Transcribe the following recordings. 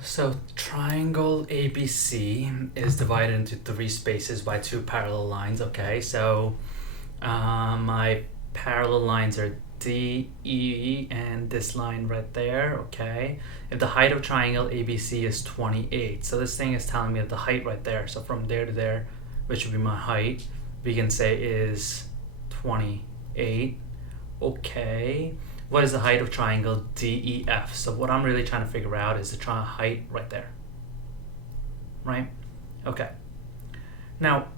So triangle ABC is divided into three spaces by two parallel lines. Okay, so my parallel lines are D, E, and this line right there. Okay, if the height of triangle ABC is 28, so this thing is telling me that the height right there, so from there to there, which would be my height, we can say is 28. Okay, what is the height of triangle DEF? So what I'm really trying to figure out is the height right there, right? Okay. Now,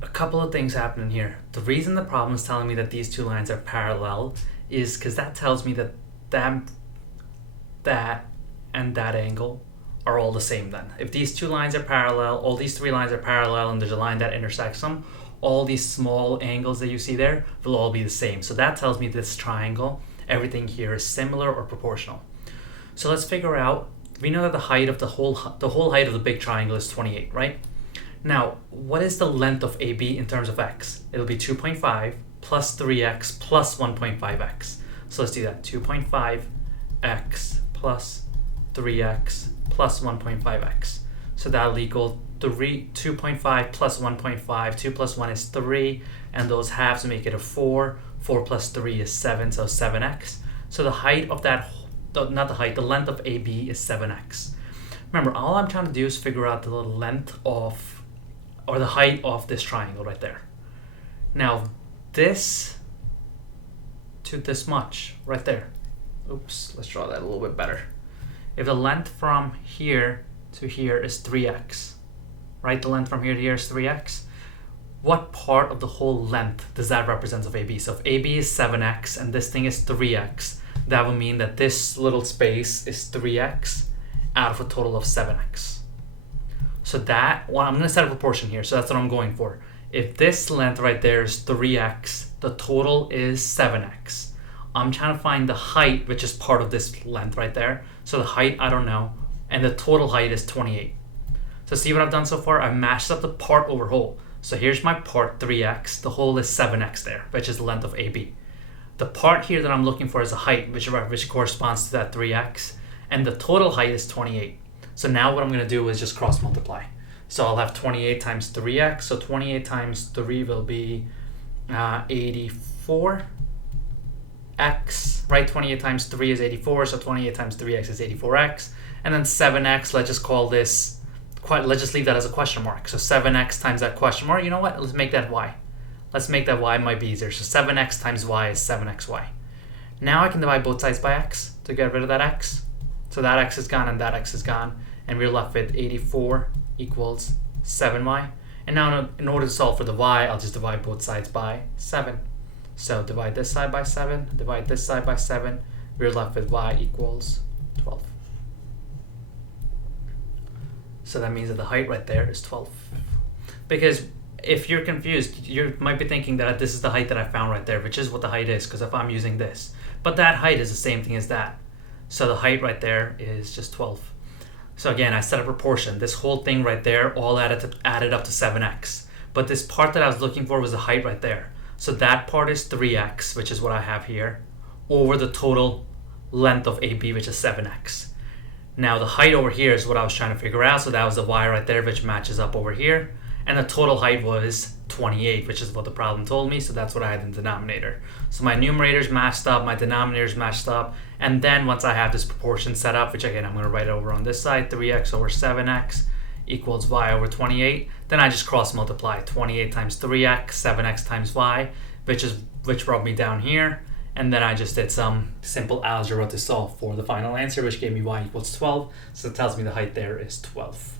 a couple of things happening here. The reason the problem is telling me that these two lines are parallel is because that tells me that that and that angle are all the same then. If these two lines are parallel, all these three lines are parallel, and there's a line that intersects them, all these small angles that you see there will all be the same. So that tells me this triangle, everything here is similar or proportional. So let's figure out, we know that the height of the whole height of the big triangle is 28, right? Now, what is the length of AB in terms of x? It'll be 2.5 plus 3x plus 1.5x. So let's do that. 2.5x plus 3x plus 1.5x. So that'll equal 2.5 plus 1.5. 2 plus 1 is 3, and those halves make it a 4. 4 plus 3 is 7, so 7x. So the height of that, the length of AB is 7x. Remember, all I'm trying to do is figure out the length of, or the height of this triangle right there. Now, this to this much right there. Oops, let's draw that a little bit better. If the length from here to here is 3x, right? The length from here to here is 3x. What part of the whole length does that represent of AB? So if AB is 7x and this thing is 3x, that would mean that this little space is 3x out of a total of 7x. So that, well, I'm going to set a proportion here, so that's what I'm going for. If this length right there is 3x, the total is 7x. I'm trying to find the height, which is part of this length right there. So the height, I don't know, and the total height is 28. So see what I've done so far? I've matched up the part over whole. So here's my part, 3x, the whole is 7x there, which is the length of AB. The part here that I'm looking for is a height, which corresponds to that 3x, and the total height is 28. So now what I'm going to do is just cross multiply. So I'll have 28 times 3x, so 28 times 3 will be 84x, right? 28 times 3 is 84, so 28 times 3x is 84x. And then 7x, let's just call this, let's just leave that as a question mark. So 7x times that question mark, you know what? Let's make that y. Let's make that y, might be easier. So 7x times y is 7xy. Now I can divide both sides by x to get rid of that x. So that x is gone and that x is gone. And we're left with 84 equals 7y. And now in order to solve for the y, I'll just divide both sides by 7. So divide this side by 7, divide this side by 7. We're left with y equals 12. So that means that the height right there is 12. Because if you're confused, you might be thinking that this is the height that I found right there, which is what the height is, because if I'm using this. But that height is the same thing as that. So the height right there is just 12. So again, I set a proportion. This whole thing right there all added up to 7x. But this part that I was looking for was the height right there. So that part is 3x, which is what I have here, over the total length of AB, which is 7x. Now the height over here is what I was trying to figure out. So that was the y right there, which matches up over here. And the total height was 28, which is what the problem told me. So that's what I had in the denominator. So my numerators matched up, my denominators matched up. And then once I have this proportion set up, which again, I'm going to write over on this side, 3x over 7x equals y over 28. Then I just cross multiply 28 times 3x, 7x times y, which brought me down here. And then I just did some simple algebra to solve for the final answer, which gave me y equals 12. So it tells me the height there is 12.